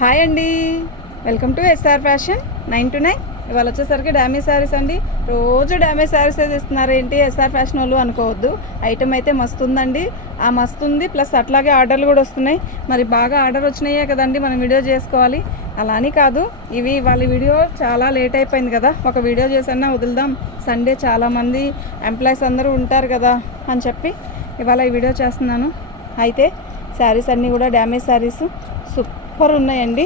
Hi అండి, welcome to SR fashion 9 to 9. ఇవాళ వచ్చేసరికి డ్యామేజ్ శారీస్ అండి. రోజు డ్యామేజ్ శారీస్ ఇస్తున్నారు ఏంటి ఎస్ఆర్ ఫ్యాషన్ వాళ్ళు అనుకోవద్దు. ఐటమ్ అయితే మస్తు ఉందండి, మస్తు ఉంది. ప్లస్ అట్లాగే ఆర్డర్లు కూడా వస్తున్నాయి. మరి బాగా ఆర్డర్ వచ్చినాయే కదండి మనం వీడియో చేసుకోవాలి. అలా అని కాదు, వాళ్ళ వీడియో చాలా లేట్ అయిపోయింది కదా, ఒక వీడియో చేసన్నా వదులుదాం, సండే చాలామంది ఎంప్లాయీస్ అందరూ ఉంటారు కదా అని చెప్పి ఇవాళ ఈ వీడియో చేస్తున్నాను. అయితే శారీస్ అన్నీ కూడా డ్యామేజ్ శారీస్ సూపర్ ఉన్నాయండి.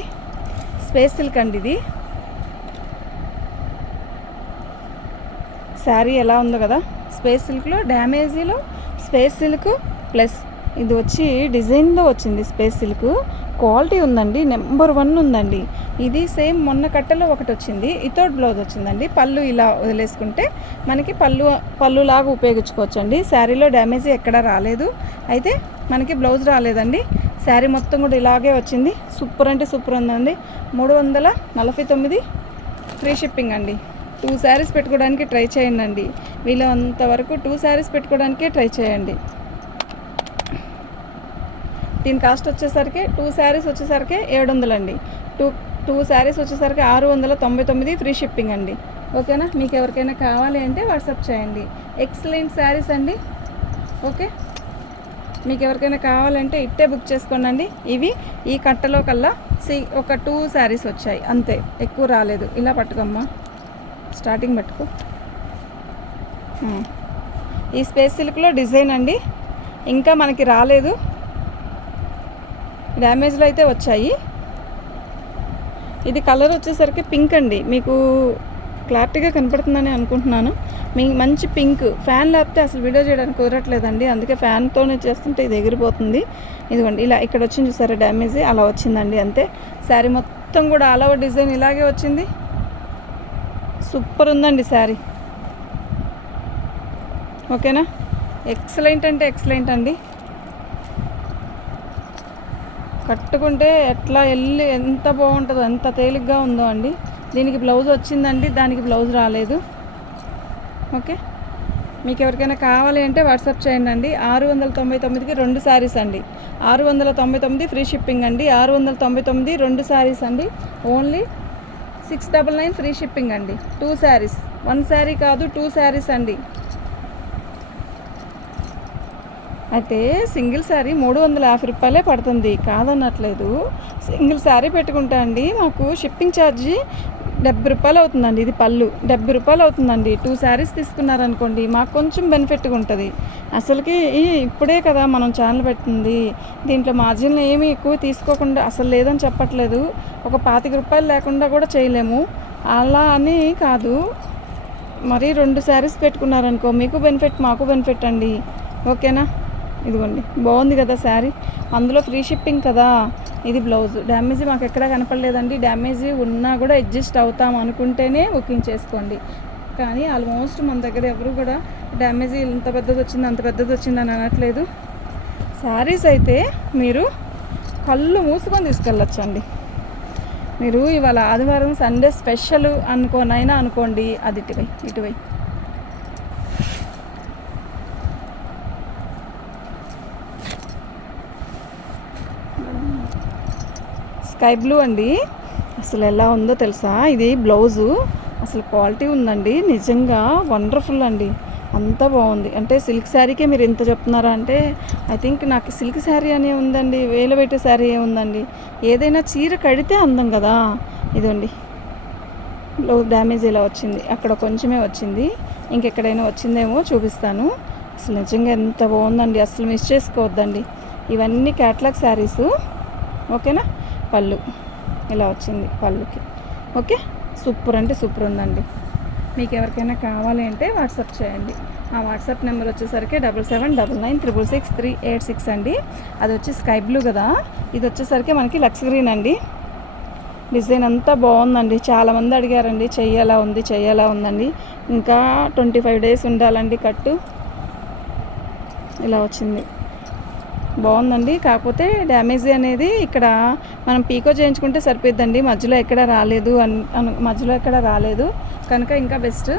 స్పేస్ సిల్క్ అండి ఇది. శారీ ఎలా ఉందో కదా, స్పేస్ సిల్క్లో డ్యామేజీలో స్పేస్ సిల్క్ ప్లస్ ఇది వచ్చి డిజైన్లో వచ్చింది. స్పేస్ సిల్క్ క్వాలిటీ ఉందండి, నెంబర్ 1 ఉందండి. ఇది సేమ్ మొన్న కట్టలో ఒకటి వచ్చింది, ఇతోటి బ్లౌజ్ వచ్చిందండి. పళ్ళు ఇలా వదిలేసుకుంటే మనకి పళ్ళులాగా ఉపయోగించుకోవచ్చు అండి. శారీలో డ్యామేజ్ ఎక్కడా రాలేదు. అయితే మనకి బ్లౌజ్ రాలేదండి. శారీ మొత్తం కూడా ఇలాగే వచ్చింది. సూపర్ అంటే సూపర్ ఉందండి. 349 ఫ్రీ షిప్పింగ్ అండి. 2 శారీస్ పెట్టుకోవడానికి ట్రై చేయండి అండి. వీళ్ళంతవరకు 2 శారీస్ పెట్టుకోవడానికే ట్రై చేయండి. దీని కాస్ట్ వచ్చేసరికి 2 శారీస్ వచ్చేసరికి 700 అండి. 2 శారీస్ వచ్చేసరికి 699 ఫ్రీ షిప్పింగ్ అండి. ఓకేనా? మీకు ఎవరికైనా కావాలి అంటే వాట్సాప్ చేయండి. ఎక్సలెంట్ శారీస్ అండి. ఓకే, మీకు ఎవరికైనా కావాలంటే ఇట్టే బుక్ చేసుకోండి. ఇవి ఈ కట్టలో కల్లా ఒక 2 శారీస్ వచ్చాయి అంతే, ఎక్కువ రాలేదు. ఇలా పట్టుకోమ్మా, స్టార్టింగ్ పట్టుకో. ఈ స్పేస్ సిల్క్లో డిజైన్ అండి, ఇంకా మనకి రాలేదు. డ్యామేజ్లో అయితే వచ్చాయి. ఇది కలర్ వచ్చేసరికి పింక్ అండి. మీకు క్లారిటీగా కనపడుతుందని అనుకుంటున్నాను. మంచి పింక్. ఫ్యాన్ లేకపోతే అసలు వీడియో చేయడానికి కుదరట్లేదండి, అందుకే ఫ్యాన్తోనే చేస్తుంటే ఇది ఎగిరిపోతుంది. ఇదిగోండి ఇలా ఇక్కడ వచ్చింది చూసారా డ్యామేజ్, అలా వచ్చిందండి అంతే. శారీ మొత్తం కూడా ఆల్ ఓవర్ డిజైన్ ఇలాగే వచ్చింది. సూపర్ ఉందండి శారీ. ఓకేనా? ఎక్సలెంట్ అంటే ఎక్సలెంట్ అండి. కట్టుకుంటే ఎట్లా వెళ్ళి ఎంత బాగుంటుందో, ఎంత తేలిగ్గా ఉందో అండి. దీనికి బ్లౌజ్ వచ్చిందండి, దానికి బ్లౌజ్ రాలేదు. ఓకే, మీకు ఎవరికైనా కావాలి అంటే వాట్సాప్ చేయండి అండి. 699కి 2 శారీస్ అండి. 699 ఫ్రీ షిప్పింగ్ అండి. 699 2 శారీస్ అండి. ఓన్లీ 699 ఫ్రీ షిప్పింగ్ అండి. 2 శారీస్, 1 శారీ కాదు 2 శారీస్ అండి. అయితే సింగిల్ శారీ 350 రూపాయలే పడుతుంది, కాదన్నట్లేదు. సింగిల్ శారీ పెట్టుకుంటా అండి మాకు షిప్పింగ్ ఛార్జీ 70 రూపాయలు అవుతుందండి. ఇది పళ్ళు 70 రూపాయలు అవుతుందండి. 2 శారీస్ తీసుకున్నారనుకోండి మాకు కొంచెం బెనిఫిట్గా ఉంటుంది. అసలుకి ఇప్పుడే కదా మనం ఛానల్ పెట్టింది, దీంట్లో మార్జిన్ ఏమీ ఎక్కువ తీసుకోకుండా అసలు లేదని చెప్పట్లేదు. ఒక 25 రూపాయలు లేకుండా కూడా చేయలేము. అలా అని కాదు, మరి 2 శారీస్ పెట్టుకున్నారనుకో మీకు బెనిఫిట్, మాకు బెనిఫిట్ అండి. ఓకేనా? ఇదిగోండి బాగుంది కదా శారీ, అందులో ఫ్రీ షిప్పింగ్ కదా. ఇది బ్లౌజ్. డ్యామేజ్ మాకు ఎక్కడా కనపడలేదండి. డ్యామేజ్ ఉన్నా కూడా అడ్జస్ట్ అవుతాం అనుకుంటేనే బుకింగ్ చేసుకోండి. కానీ ఆల్మోస్ట్ మన దగ్గర ఎవరు కూడా డ్యామేజ్ ఇంత పెద్దది వచ్చింది అంత పెద్దది వచ్చింది అని అనట్లేదు. శారీస్ అయితే మీరు కళ్ళు మూసుకొని తీసుకెళ్ళొచ్చండి. మీరు ఇవాళ ఆదివారం సండే స్పెషల్ అనుకోనైనా అనుకోండి, అది ఇటువై స్కై బ్లూ అండి. అసలు ఎలా ఉందో తెలుసా, ఇది బ్లౌజు అసలు క్వాలిటీ ఉందండి, నిజంగా వండర్ఫుల్ అండి. అంత బాగుంది. అంటే సిల్క్ శారీకే మీరు ఎంత చెప్తున్నారా అంటే ఐ థింక్ నాకు సిల్క్ శారీ అనే ఉందండి, వేలు పెట్టే శారీ ఏముందండి. ఏదైనా చీర కడితే అందం కదా. ఇదండి బ్లౌజ్ డ్యామేజ్ ఇలా వచ్చింది, అక్కడ కొంచెమే వచ్చింది, ఇంకెక్కడైనా వచ్చిందేమో చూపిస్తాను. అసలు నిజంగా ఎంత బాగుందండి, అసలు మిస్ చేసుకోవద్దండి. ఇవన్నీ క్యాటలాగ్ శారీసు. ఓకేనా? పళ్ళు ఇలా వచ్చింది పళ్ళుకి. ఓకే, సూపర్ అంటే సూపర్ ఉందండి. మీకు ఎవరికైనా కావాలి అంటే వాట్సాప్ చేయండి. ఆ వాట్సాప్ నెంబర్ వచ్చేసరికి 7799666386 అండి. అది వచ్చి స్కై బ్లూ కదా, ఇది వచ్చేసరికి మనకి లక్స్ గ్రీన్ అండి. డిజైన్ అంతా బాగుందండి. చాలామంది అడిగారండి చెయ్యేలా ఉందండి. ఇంకా 25 డేస్ ఉండాలండి కట్టు. ఇలా వచ్చింది, బాగుందండి. కాకపోతే డ్యామేజ్ అనేది ఇక్కడ మనం పీకో చేయించుకుంటే సరిపోద్దండి, మధ్యలో ఎక్కడ రాలేదు కనుక ఇంకా బెస్ట్.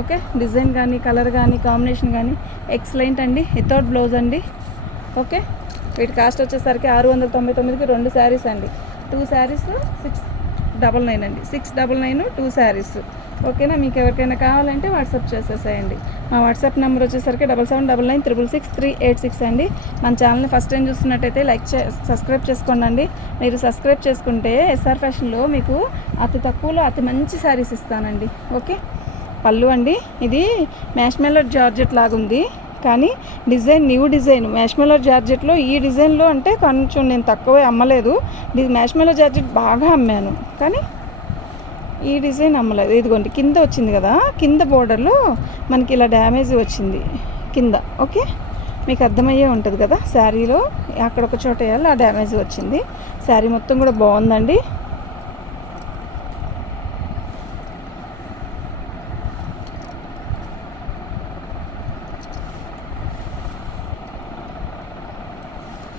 ఓకే, డిజైన్ కానీ కలర్ కానీ కాంబినేషన్ కానీ ఎక్సలెంట్ అండి. వితౌట్ బ్లౌజ్ అండి. ఓకే, వీటి కాస్ట్ వచ్చేసరికి 699కి 2 శారీస్ అండి. 2 శారీస్ 699 అండి. 699 2 శారీస్. ఓకేనా? మీకు ఎవరికైనా కావాలంటే వాట్సాప్ చేసేసేయండి. మా వాట్సాప్ నెంబర్ వచ్చేసరికి 7799666386 అండి. మన ఛానల్ని ఫస్ట్ టైం చూస్తున్నట్టయితే సబ్స్క్రైబ్ చేసుకోండి. మీరు సబ్స్క్రైబ్ చేసుకుంటే ఎస్ఆర్ ఫ్యాషన్లో మీకు అతి తక్కువలో అతి మంచి శారీస్ ఇస్తానండి. ఓకే. పళ్ళు అండి, ఇది మ్యాష్మెల్లో జార్జెట్ లాగుంది కానీ డిజైన్ న్యూ డిజైన్. మ్యాష్మెల్లో జార్జెట్లో ఈ డిజైన్లో అంటే కొంచెం నేను తక్కువే అమ్మలేదు. మ్యాష్మెల్లో జార్జెట్ బాగా అమ్మాను కానీ ఈ డిజైన్ అమ్మలేదు. ఇదిగోండి కింద వచ్చింది కదా, కింద బోర్డర్లో మనకి ఇలా డ్యామేజ్ వచ్చింది కింద. ఓకే, మీకు అర్థమయ్యే ఉంటుంది కదా. శారీలో అక్కడ ఒక చోట వేయాలి, ఆ డ్యామేజ్ వచ్చింది. శారీ మొత్తం కూడా బాగుందండి.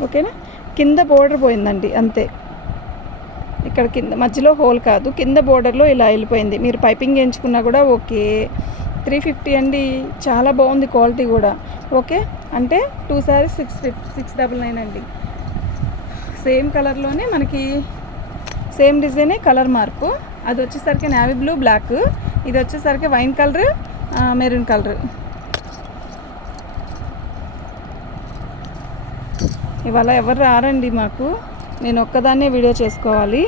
ఓకేనా? కింద బోర్డర్ పోయిందండి అంతే. ఇక్కడ కింద మధ్యలో హోల్ కాదు, కింద బోర్డర్లో ఇలా వెళ్ళిపోయింది. మీరు పైపింగ్ వేయించుకున్నా కూడా ఓకే. 350 అండి, చాలా బాగుంది క్వాలిటీ కూడా. ఓకే, అంటే 2 శారీస్ 699 అండి. సేమ్ కలర్లోనే మనకి సేమ్ డిజైనే, కలర్ మార్పు. అది వచ్చేసరికి నేవీ బ్లూ బ్లాక్, ఇది వచ్చేసరికి వైన్ కలర్ మెరూన్ కలర్. ఇవాళ ఎవరు రారండి మాకు, నేను ఒక్కదాన్నే వీడియో చేసుకోవాలి.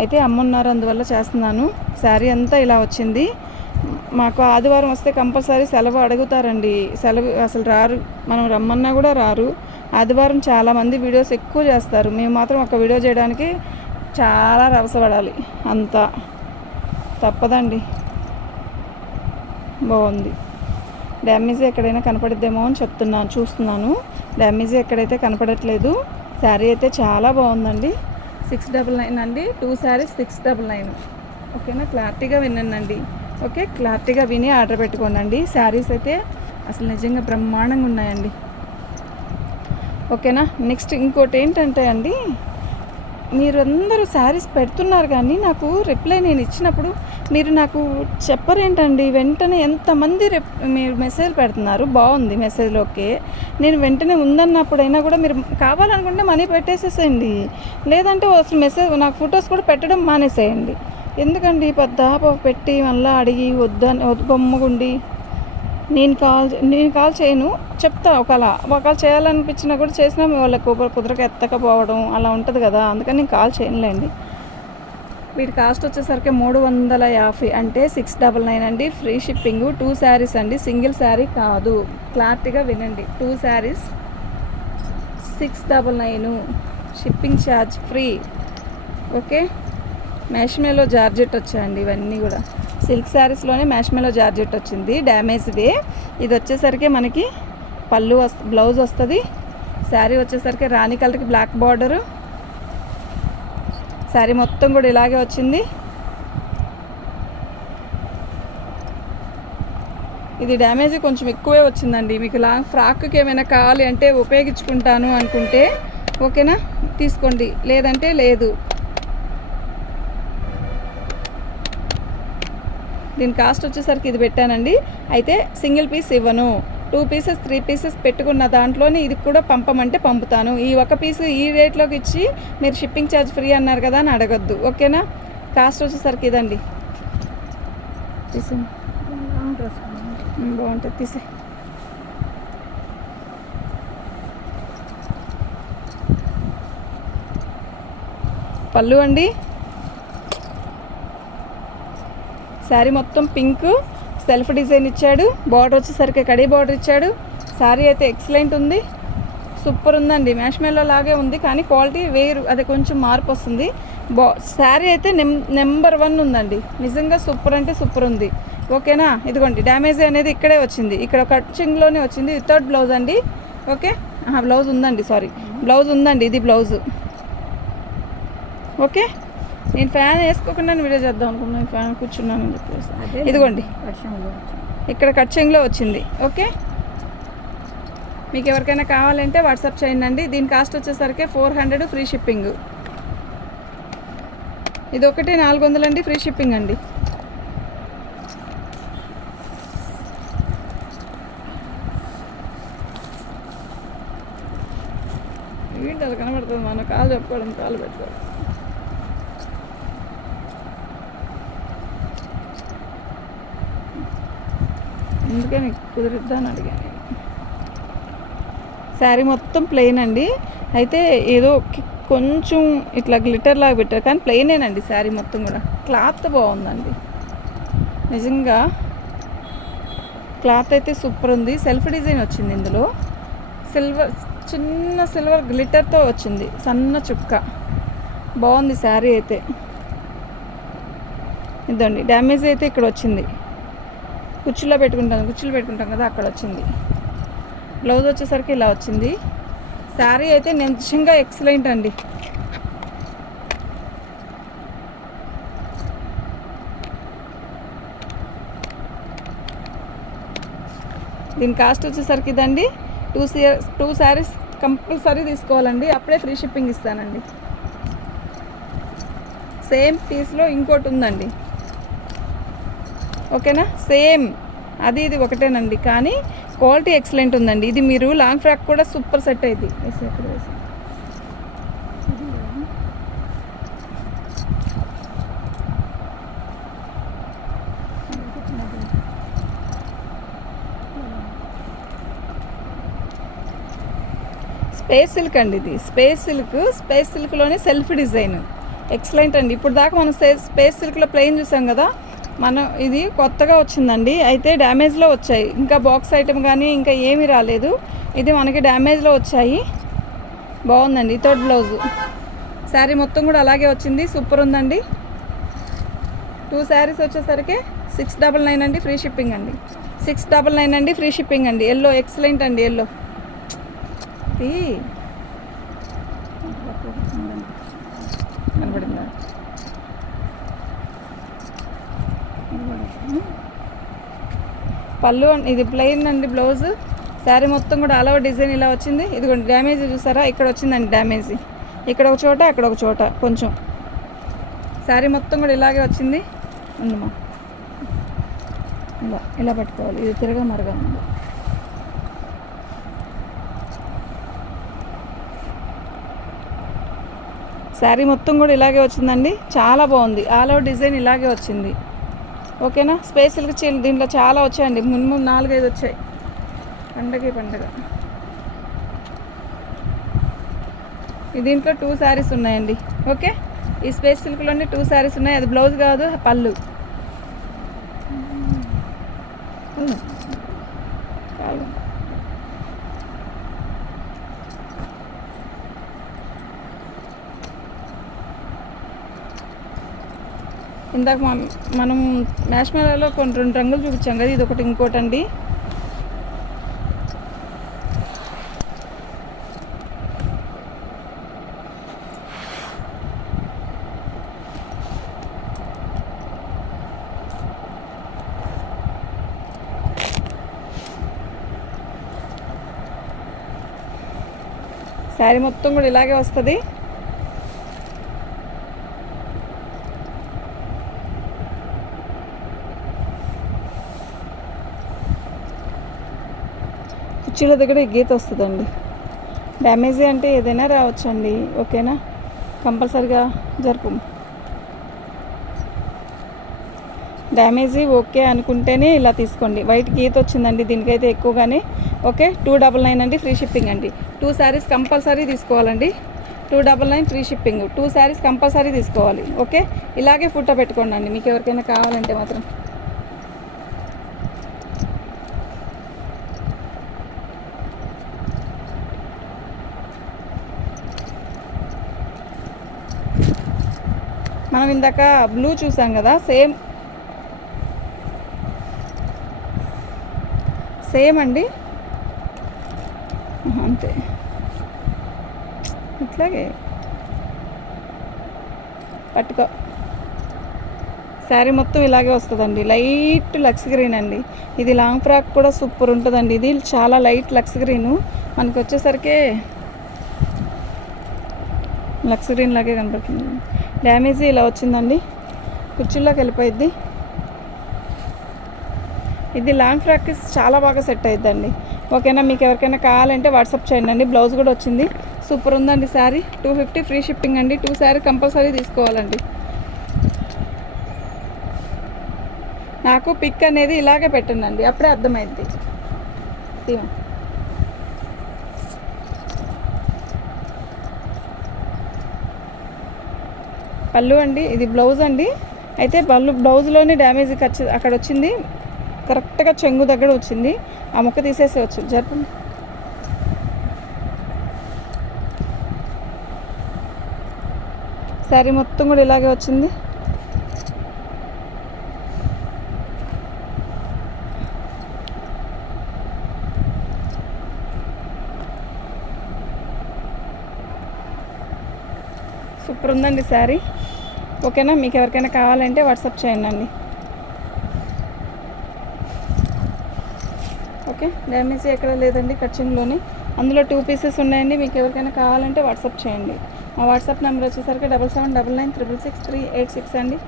అయితే అమ్మున్నారు, అందువల్ల చేస్తున్నాను. శారీ అంతా ఇలా వచ్చింది. మాకు ఆదివారం వస్తే కంపల్సరీ సెలవు అడుగుతారండి. సెలవు అసలు రారు, మనం రమ్మన్నా కూడా రారు. ఆదివారం చాలామంది వీడియోస్ ఎక్కువ చేస్తారు, మేము మాత్రం ఒక వీడియో చేయడానికి చాలా రవసపడాలి. అంతా తప్పదండి. బాగుంది. డ్యామేజ్ ఎక్కడైనా కనపడిద్దేమో అని చూస్తున్నాను. డ్యామేజ్ ఎక్కడైతే కనపడట్లేదు. శారీ అయితే చాలా బాగుందండి. 699 అండి. 2 శారీస్ 699. ఓకేనా? క్లారిటీగా వినండి. ఓకే, క్లారిటీగా విని ఆర్డర్ పెట్టుకోండి. శారీస్ అయితే అసలు నిజంగా బ్రహ్మాండంగా ఉన్నాయండి. ఓకేనా? నెక్స్ట్ ఇంకోటి ఏంటంటే అండి, మీరందరూ శారీస్ పెడుతున్నారు కానీ నాకు రిప్లై నేను ఇచ్చినప్పుడు మీరు నాకు చెప్పరేంటండి. వెంటనే ఎంతమంది మీరు మెసేజ్ పెడుతున్నారు, బాగుంది మెసేజ్లోకి. నేను వెంటనే ఉందన్నప్పుడైనా కూడా మీరు కావాలనుకుంటే మనీ పెట్టేసేసేయండి, లేదంటే అసలు మెసేజ్ నాకు ఫొటోస్ కూడా పెట్టడం మానేసేయండి. ఎందుకండి పెద్ద పెట్టి మళ్ళీ అడిగి బొమ్మగుండి. నేను కాల్ చేయను, చెప్తా. ఒకవేళ చేయాలనిపించినా కూడా చేసినా వాళ్ళకు కుదరక ఎత్తకపోవడం అలా ఉంటుంది కదా, అందుకని నేను కాల్ చేయనులేండి. వీటి కాస్ట్ వచ్చేసరికి 350, అంటే 699 అండి. Free shipping. 2 శారీస్ అండి, సింగిల్ శారీ కాదు. క్లారిటీగా వినండి. 2 saris 699, shipping charge free. Okay. మ్యాష్మెలో georgette వచ్చాయండి ఇవన్నీ కూడా. సిల్క్ శారీస్లోనే మ్యాష్మెలో జార్జెట్ వచ్చింది, డ్యామేజ్ది. ఇది వచ్చేసరికి మనకి పళ్ళు బ్లౌజ్ వస్తుంది. శారీ వచ్చేసరికి రాణి కలర్కి బ్లాక్ బార్డరు. శారీ మొత్తం కూడా ఇలాగే వచ్చింది. ఇది డ్యామేజ్ కొంచెం ఎక్కువే వచ్చిందండి. మీకు లాంగ్ ఫ్రాక్కి ఏమైనా కావాలి అంటే ఉపయోగించుకుంటాను అనుకుంటే ఓకేనా, తీసుకోండి, లేదంటే లేదు. దీని కాస్ట్ వచ్చేసరికి ఇది పెట్టానండి. అయితే సింగిల్ పీస్ ఇవ్వను, 2 పీసెస్ 3 పీసెస్ పెట్టుకున్న దాంట్లోనే ఇది కూడా పంపమంటే పంపుతాను. ఈ ఒక పీసు ఈ రేట్లోకి ఇచ్చి మీరు షిప్పింగ్ ఛార్జ్ ఫ్రీ అన్నారు కదా అని అడగద్దు. ఓకేనా? కాస్ట్ వచ్చేసరికి ఇదండి. తీసే బాగుంటుంది, తీసే. పళ్ళు అండి, శారీ మొత్తం పింక్ సెల్ఫ్ డిజైన్ ఇచ్చాడు. బార్డర్ వచ్చేసరికి కడీ బార్డర్ ఇచ్చాడు. శారీ అయితే ఎక్సలెంట్ ఉంది, సూపర్ ఉందండి. మ్యాష్మెల్లో లాగే ఉంది కానీ క్వాలిటీ వేరు, అది కొంచెం మార్పు వస్తుంది. శారీ అయితే నెంబర్ 1 ఉందండి, నిజంగా సూపర్ అంటే సూపర్ ఉంది. ఓకేనా? ఇదిగోండి డ్యామేజ్ అనేది ఇక్కడే వచ్చింది, ఇక్కడ కట్చింగ్లోనే వచ్చింది. వితౌట్ బ్లౌజ్ అండి. ఓకే, బ్లౌజ్ ఉందండి, సారీ బ్లౌజ్ ఉందండి. ఇది బ్లౌజు. ఓకే, నేను ఫ్యాన్ వేసుకోకుండా వీడియో చేద్దాం అనుకున్నాను, ఫ్యాన్ కూర్చున్నాను అని చెప్పేసి. ఇదిగోండి ఇక్కడ కట్చింగ్లో వచ్చింది. ఓకే, మీకు ఎవరికైనా కావాలంటే వాట్సాప్ చేయండి. దీని కాస్ట్ వచ్చేసరికి 400 ఫ్రీ షిప్పింగ్. ఇది ఒకటి 400 అండి, ఫ్రీ షిప్పింగ్ అండి. ఏంటి అది కనబడుతుంది, మన కాలు చెప్పుకోవడం, కాలు పెట్టుకోవడం. అందుకే నీకు కుదిరిద్దా అని అడిగాను నేను. శారీ మొత్తం ప్లెయిన్ అండి. అయితే ఏదో కొంచెం ఇట్లా గ్లిటర్ లాగా పెట్టారు, కానీ ప్లెయినేనండి శారీ మొత్తం కూడా. క్లాత్ బాగుందండి నిజంగా, క్లాత్ అయితే సూపర్ ఉంది. సెల్ఫ్ డిజైన్ వచ్చింది ఇందులో, చిన్న సిల్వర్ గ్లిటర్తో వచ్చింది, సన్న చుక్క. బాగుంది శారీ అయితే. ఇదండి డ్యామేజ్ అయితే ఇక్కడ వచ్చింది, కుర్చీలో పెట్టుకుంటాం కదా అక్కడ వచ్చింది. బ్లౌజ్ వచ్చేసరికి ఇలా వచ్చింది. శారీ అయితే నిజంగా ఎక్సలెంట్ అండి. దీని కాస్ట్ వచ్చేసరికి ఇదండి 2 శారీస్ కంపల్సరీ తీసుకోవాలండి, అప్పుడే ఫ్రీ షిప్పింగ్ ఇస్తానండి. సేమ్ పీస్లో ఇంకోటి ఉందండి, ఓకేనా? సేమ్ అది ఇది ఒకటేనండి, కానీ క్వాలిటీ ఎక్సలెంట్ ఉందండి. ఇది మీరు లాంగ్ ఫ్రాక్ కూడా సూపర్ సెట్ అయింది. స్పేస్ సిల్క్ అండి ఇది. స్పేస్ సిల్క్లోనే సెల్ఫ్ డిజైన్ ఎక్సలెంట్ అండి. ఇప్పుడు దాకా మనం స్పేస్ సిల్క్లో ప్లెయిన్ చూసాం కదా, మనం ఇది కొత్తగా వచ్చిందండి. అయితే డ్యామేజ్లో వచ్చాయి, ఇంకా బాక్స్ ఐటమ్ కానీ ఇంకా ఏమీ రాలేదు. ఇది మనకి డ్యామేజ్లో వచ్చాయి. బాగుందండి. Third blouse. శారీ మొత్తం కూడా అలాగే వచ్చింది, సూపర్ ఉందండి. 2 శారీస్ వచ్చేసరికి 699 అండి, ఫ్రీ షిప్పింగ్ అండి. 699 అండి, ఫ్రీ షిప్పింగ్ అండి. ఎల్లో ఎక్సలెంట్ అండి. ఎల్లో కనబడిందా? పళ్ళు ఇది ప్లెయిన్ అండి బ్లౌజ్. శారీ మొత్తం కూడా ఆల్ ఓవర్ డిజైన్ ఇలా వచ్చింది. ఇదిగోండి డ్యామేజ్ చూసారా, ఇక్కడ వచ్చిందండి డ్యామేజ్, ఇక్కడ ఒక చోట అక్కడ ఒక చోట కొంచెం. శారీ మొత్తం కూడా ఇలాగే వచ్చింది. ఉందమ్మా, ఇలా పట్టుకోవాలి, ఇది తిరగా మరగా ఉంది. శారీ మొత్తం కూడా ఇలాగే వచ్చిందండి, చాలా బాగుంది. ఆల్ ఓవర్ డిజైన్ ఇలాగే వచ్చింది, ఓకేనా? స్పేస్ సిల్క్ చీరలు దీంట్లో చాలా వచ్చాయండి, మినిమం 4-5 వచ్చాయి. పండగ దీంట్లో 2 శారీస్ ఉన్నాయండి, ఓకే? ఈ స్పేస్ సిల్క్లోనే 2 శారీస్ ఉన్నాయి. అది బ్లౌజ్ కాదు, పళ్ళు. ఇందాక మనం మ్యాష్మేలలో కొన్ని 2 రంగులు చూపించాం కదా, ఇది ఒకటి ఇంకోటండి. శారీ మొత్తం కూడా ఇలాగే వస్తుంది. కుర్చీల దగ్గర ఈ గీత వస్తుందండి. డ్యామేజీ అంటే ఏదైనా రావచ్చండి, ఓకేనా? కంపల్సరిగా జరుపు. డ్యామేజీ ఓకే అనుకుంటేనే ఇలా తీసుకోండి. వైట్ గీత వచ్చిందండి దీనికైతే ఎక్కువగానే, ఓకే? 299 అండి, ఫ్రీ షిప్పింగ్ అండి. 2 శారీస్ కంపల్సరీ తీసుకోవాలండి. 299 ఫ్రీ షిప్పింగ్. 2 శారీస్ కంపల్సరీ తీసుకోవాలి, ఓకే? ఇలాగే ఫోటో పెట్టుకోండి అండి మీకు ఎవరికైనా కావాలంటే మాత్రం. మనం ఇందాక బ్లూ చూసాం కదా, సేమ్ అండి, అంతే. ఇట్లాగే పట్టుకో. శారీ మొత్తం ఇలాగే వస్తుందండి, లైట్ లక్స్ గ్రీన్ అండి. ఇది లాంగ్ ఫ్రాక్ కూడా సూపర్ ఉంటుందండి. ఇది చాలా లైట్ లక్స్ గ్రీను, మనకు వచ్చేసరికి లక్స్ గ్రీన్ లాగే కనపడుతుంది. డ్యామేజీ ఇలా వచ్చిందండి, కుర్చీల్లోకి వెళ్ళిపోయిద్ది. ఇది లాంగ్ ఫ్రాక్కి చాలా బాగా సెట్ అయిద్దండి, ఓకేనా? మీకు ఎవరికైనా కావాలంటే వాట్సాప్ చేయండి అండి. బ్లౌజ్ కూడా వచ్చింది, సూపర్ ఉందండి శారీ. 250 ఫ్రీ షిప్పింగ్ అండి. 2 శారీ కంపల్సరీ తీసుకోవాలండి. నాకు పిక్ అనేది ఇలాగే పెట్టండి, అప్పుడే అర్థమైద్ది. ఇదిగో. పళ్ళు అండి, ఇది బ్లౌజ్ అండి. అయితే బ్లౌజ్లోనే డ్యామేజ్ అక్కడ వచ్చింది, కరెక్ట్గా చెంగు దగ్గర వచ్చింది. ఆ ముక్క తీసేసేవచ్చు. జరపండి. శారీ మొత్తం కూడా ఇలాగే వచ్చింది. సూపర్ ఉందండి శారీ. ఓకేనా? మీకు ఎవరికైనా కావాలంటే వాట్సాప్ చేయండి. ఓకే, డ్యామేజ్ ఎక్కడ లేదండి, కచ్చింగ్లోనే. అందులో 2 పీసెస్ ఉన్నాయండి. మీకు ఎవరికైనా కావాలంటే వాట్సాప్ చేయండి. మా వాట్సాప్ నెంబర్ వచ్చేసరికి 7799966386 అండి.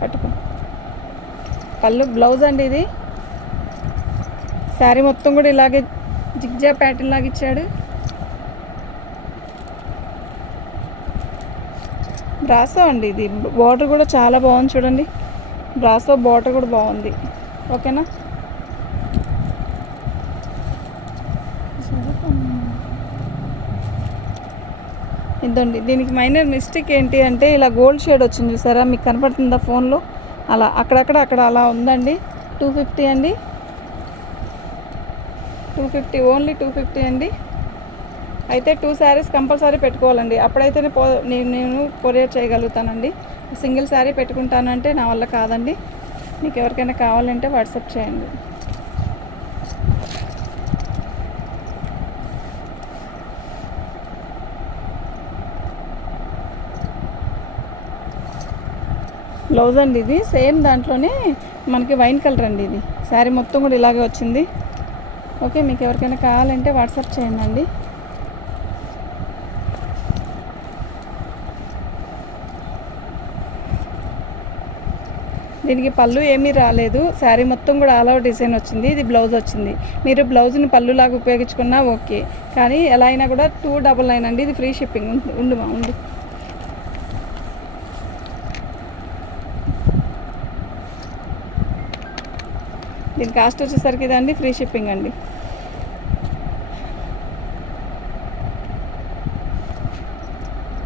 పట్టుకో. పళ్ళు బ్లౌజ్ అండి ఇది. శారీ మొత్తం కూడా ఇలాగే జిగ్జా ప్యాటర్న్ లాగా ఇచ్చాడు. బ్రాసో అండి ఇది. బార్డర్ కూడా చాలా బాగుంది చూడండి. బ్రాసో బార్డర్ కూడా బాగుంది. ఓకేనా? ఇదండి. దీనికి మైనర్ మిస్టేక్ ఏంటి అంటే ఇలా గోల్డ్ షేడ్ వచ్చింది చూసారా, మీకు కనపడుతుందా ఫోన్లో? అలా అక్కడ అలా ఉందండి. 250 అండి. 250, ఓన్లీ 250 అండి. అయితే 2 శారీస్ కంపల్సరీ పెట్టుకోవాలండి, అప్పుడైతేనే నేను కొరియర్ చేయగలుగుతానండి. సింగిల్ శారీ పెట్టుకుంటానంటే నా వల్ల కాదండి. మీకు ఎవరికైనా కావాలంటే వాట్సాప్ చేయండి. బ్లౌజ్ అండి ఇది. సేమ్ దాంట్లోనే మనకి వైన్ కలర్ అండి ఇది. శారీ మొత్తం కూడా ఇలాగే వచ్చింది. ఓకే, మీకు ఎవరికైనా కావాలంటే వాట్సాప్ చేయండి. దీనికి పళ్ళు ఏమీ రాలేదు. శారీ మొత్తం కూడా ఆల్ ఓవర్ డిజైన్ వచ్చింది. ఇది బ్లౌజ్ వచ్చింది. మీరు బ్లౌజ్ని పళ్ళులాగా ఉపయోగించుకున్నా ఓకే, కానీ ఎలా అయినా కూడా 299 అండి. ఇది ఫ్రీ షిప్పింగ్. ఉండు. దీని కాస్ట్ వచ్చేసరికి ఇదండి, ఫ్రీ షిప్పింగ్ అండి.